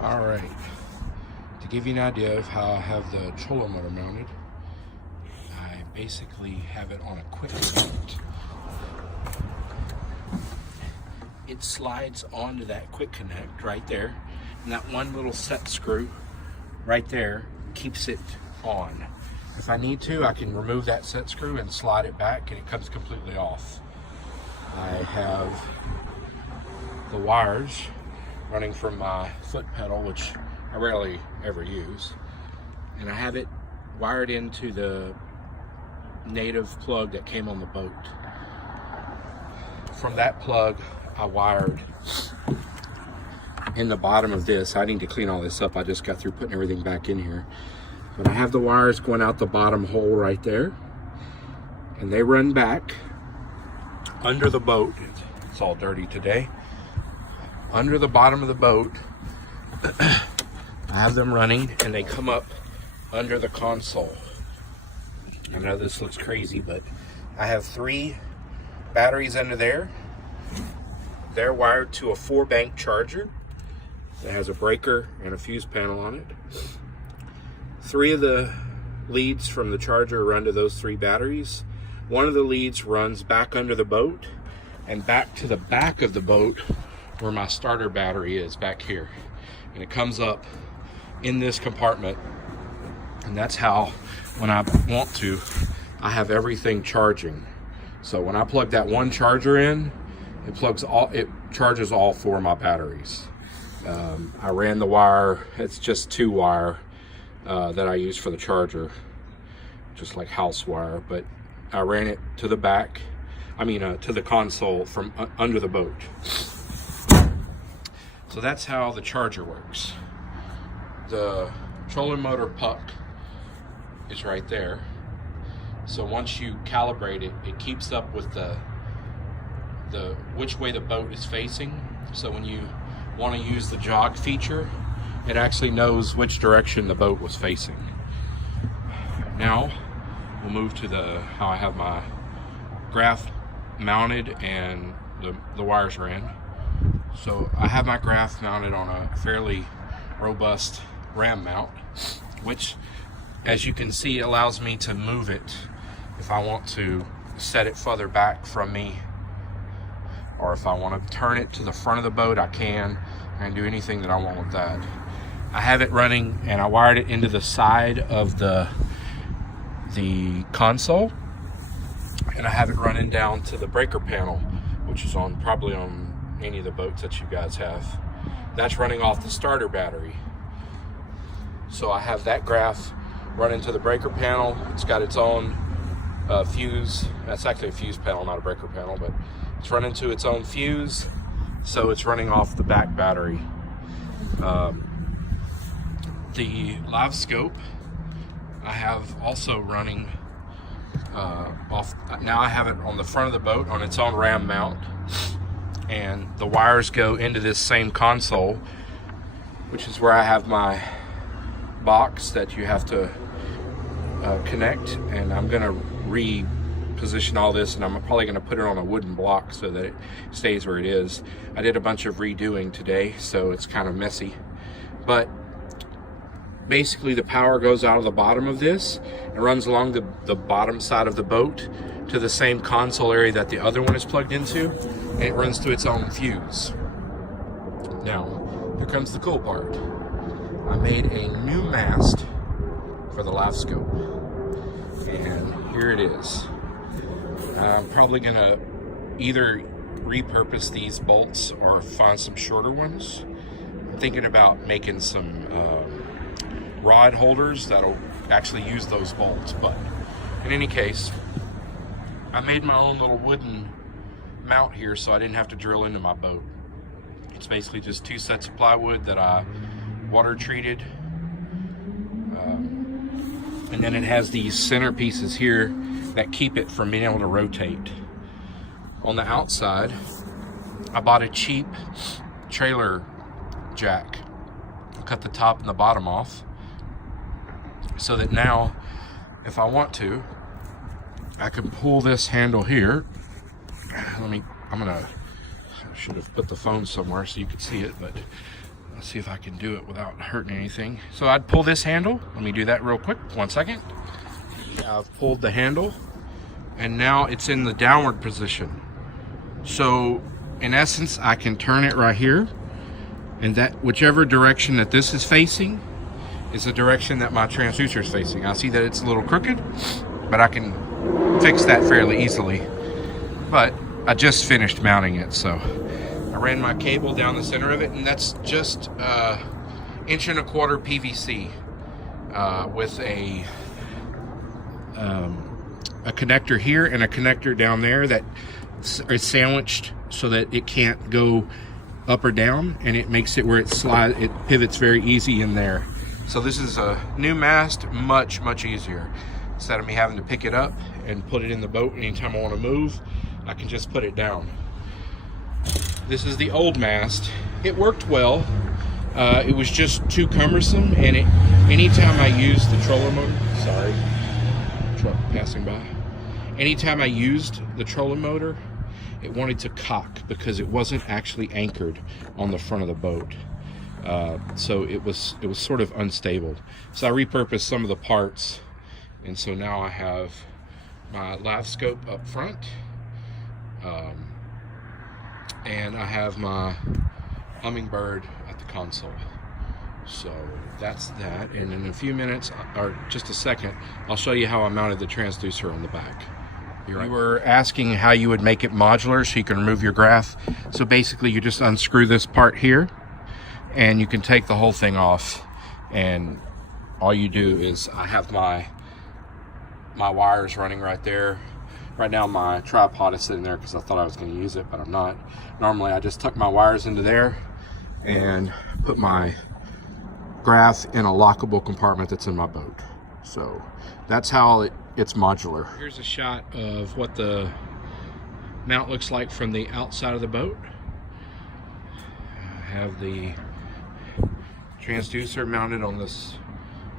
All right, to give you an idea of how I have the trolling motor mounted, I basically have it on a quick connect. It slides onto that quick connect right there, and that one little set screw right there keeps it on. If I need to, I can remove that set screw and slide it back and it comes completely off. I have the wires running from my foot pedal, which I rarely ever use, and I have it wired into the native plug that came on the boat. From that plug, I wired in the bottom of this. I need to clean all this up. I just got through putting everything back in here. But I have the wires going out the bottom hole right there, and they run back under the boat. It's all dirty today. Under the bottom of the boat, I have them running, and they come up under the console. I know this looks crazy, but I have 3 batteries under there. They're wired to a 4-bank charger that has a breaker and a fuse panel on it. 3 of the leads from the charger run to those 3 batteries. One of the leads runs back under the boat and back to the back of the boat where my starter battery is, back here. And it comes up in this compartment, and that's how, when I want to, I have everything charging. So when I plug that one charger in, it charges all 4 of my batteries. I ran the wire, it's just 2 wire that I use for the charger, just like house wire, but I ran it to the back, to the console from under the boat. So that's how the charger works. The trolling motor puck is right there. So once you calibrate it, it keeps up with the which way the boat is facing. So when you want to use the jog feature, it actually knows which direction the boat was facing. Now we'll move to how I have my graph mounted and the wires ran. So I have my graph mounted on a fairly robust ram mount, which, as you can see, allows me to move it if I want to set it further back from me, or if I want to turn it to the front of the boat, I can do anything that I want with that. I have it running, and I wired it into the side of the console, and I have it running down to the breaker panel, which is probably on any of the boats that you guys have. That's running off the starter battery. So I have that graph running to the breaker panel. It's got its own fuse. That's actually a fuse panel, not a breaker panel, but it's running to its own fuse, so it's running off the back battery. The LiveScope I have also running off. Now I have it on the front of the boat on its own ram mount, and the wires go into this same console, which is where I have my box that you have to connect, and I'm gonna reposition all this, and I'm probably gonna put it on a wooden block so that it stays where it is. I did a bunch of redoing today, so it's kind of messy, but basically the power goes out of the bottom of this and runs along the bottom side of the boat to the same console area that the other one is plugged into, and it runs to its own fuse. Now, here comes the cool part. I made a new mast for the LiveScope, and here it is. I'm probably gonna either repurpose these bolts or find some shorter ones. I'm thinking about making some rod holders that'll actually use those bolts, but in any case, I made my own little wooden mount here so I didn't have to drill into my boat. It's basically just 2 sets of plywood that I water treated, and then it has these center pieces here that keep it from being able to rotate. On the outside, I bought a cheap trailer jack. I cut the top and the bottom off so that now, if I want to, I can pull this handle here. I should have put the phone somewhere so you could see it, but Let's see if I can do it without hurting anything. So I'd pull this handle. Let me do that real quick. 1 second. I've pulled the handle, and now it's in the downward position. So in essence, I can turn it right here, and that whichever direction that this is facing is the direction that my transducer is facing. I see that it's a little crooked, but I can fix that fairly easily. But I just finished mounting it, so I ran my cable down the center of it, and that's just 1.25 inch PVC with a connector here and a connector down there that is sandwiched so that it can't go up or down, and it makes it where it pivots very easy in there. So this is a new mast, much easier. Instead of me having to pick it up and put it in the boat anytime I want to move, I can just put it down. This is the old mast. It worked well. It was just too cumbersome, and anytime I used the trolling motor, sorry, truck passing by. Anytime I used the trolling motor, it wanted to cock because it wasn't actually anchored on the front of the boat. So it was sort of unstable. So I repurposed some of the parts, and so now I have my LiveScope up front. And I have my hummingbird at the console. So that's that, and in a few minutes, or just a second, I'll show you how I mounted the transducer on the back. You were asking how you would make it modular so you can remove your graph. So basically you just unscrew this part here, and you can take the whole thing off, and all you do is, I have my wires running right there. Right now my tripod is sitting there because I thought I was going to use it, but I'm not. Normally I just tuck my wires into there and put my graph in a lockable compartment that's in my boat. So that's how it's modular. Here's a shot of what the mount looks like from the outside of the boat. I have the transducer mounted on this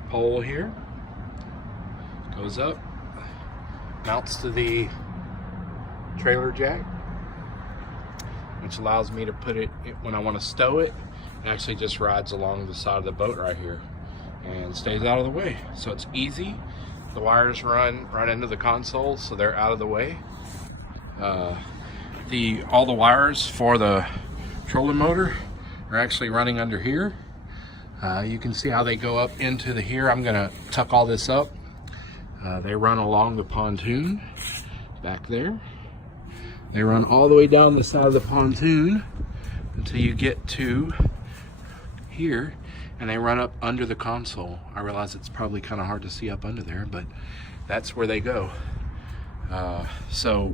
pole here. Goes up, mounts to the trailer jack, which allows me to put it, when I want to stow it, it actually just rides along the side of the boat right here and stays out of the way. So it's easy. The wires run right into the console, so they're out of the way. All the wires for the trolling motor are actually running under here. You can see how they go up into the here. I'm gonna tuck all this up. They run along the pontoon back there. They run all the way down the side of the pontoon until you get to here, and they run up under the console. I realize it's probably kind of hard to see up under there, but that's where they go. So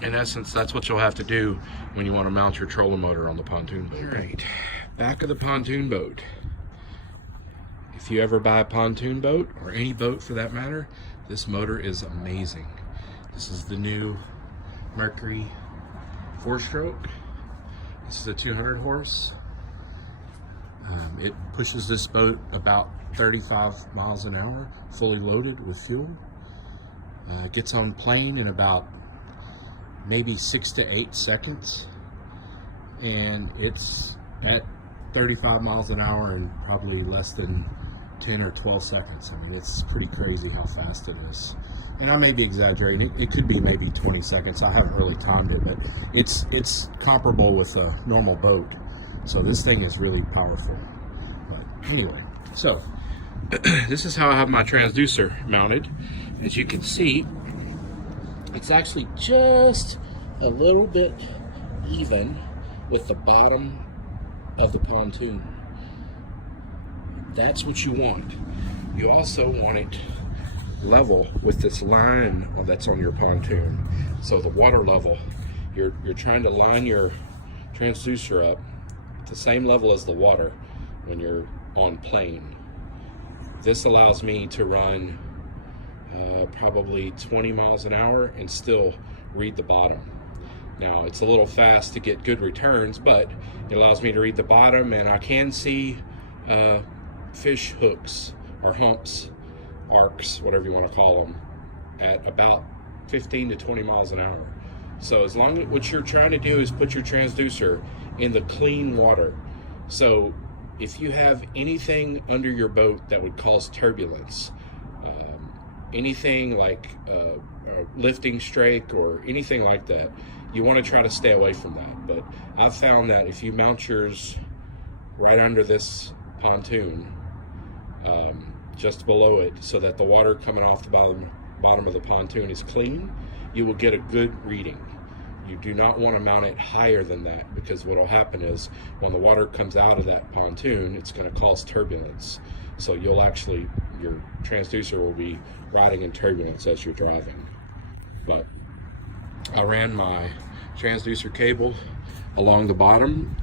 in essence, that's what you'll have to do when you want to mount your trolling motor on the pontoon boat. Right, back of the pontoon boat. If you ever buy a pontoon boat, or any boat for that matter, this motor is amazing. This is the new Mercury 4-stroke. This is a 200 horse. It pushes this boat about 35 miles an hour, fully loaded with fuel. Gets on plane in about maybe 6 to 8 seconds. And it's at 35 miles an hour in probably less than 10 or 12 seconds. I mean, it's pretty crazy how fast it is. And I may be exaggerating. It could be maybe 20 seconds. I haven't really timed it, but it's comparable with a normal boat. So this thing is really powerful. But anyway, so this is how I have my transducer mounted. As you can see, it's actually just a little bit even with the bottom of the pontoon. That's what you want. You also want it level with this line that's on your pontoon. So the water level, you're trying to line your transducer up at the same level as the water when you're on plane. This allows me to run probably 20 miles an hour and still read the bottom. Now it's a little fast to get good returns, but it allows me to read the bottom, and I can see fish hooks or humps, arcs, whatever you want to call them, at about 15 to 20 miles an hour. So as long as what you're trying to do is put your transducer in the clean water. So if you have anything under your boat that would cause turbulence, anything like a lifting strake or anything like that, you want to try to stay away from that. But I've found that if you mount yours right under this pontoon, just below it, so that the water coming off the bottom of the pontoon is clean, you will get a good reading. You do not want to mount it higher than that, because what will happen is when the water comes out of that pontoon, it's going to cause turbulence. So you'll actually, your transducer will be riding in turbulence as you're driving. But I ran my transducer cable along the bottom.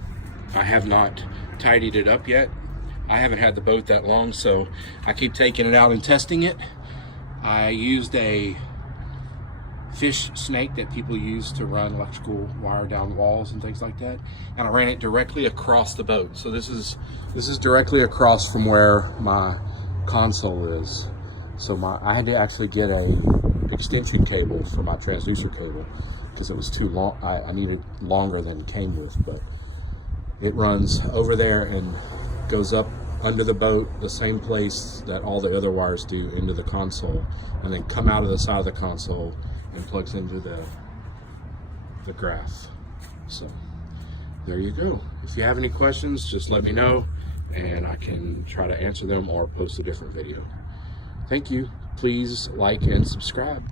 I have not tidied it up yet. I haven't had the boat that long, so I keep taking it out and testing it. I used a fish snake that people use to run electrical wire down walls and things like that, and I ran it directly across the boat. So this is directly across from where my console is. So I had to actually get a extension cable for my transducer cable because it was too long. I needed longer than it came with, but it runs over there and goes up under the boat, the same place that all the other wires do, into the console, and then come out of the side of the console and plugs into the graph. So there you go. If you have any questions, just let me know and I can try to answer them or post a different video. Thank you. Please like and subscribe.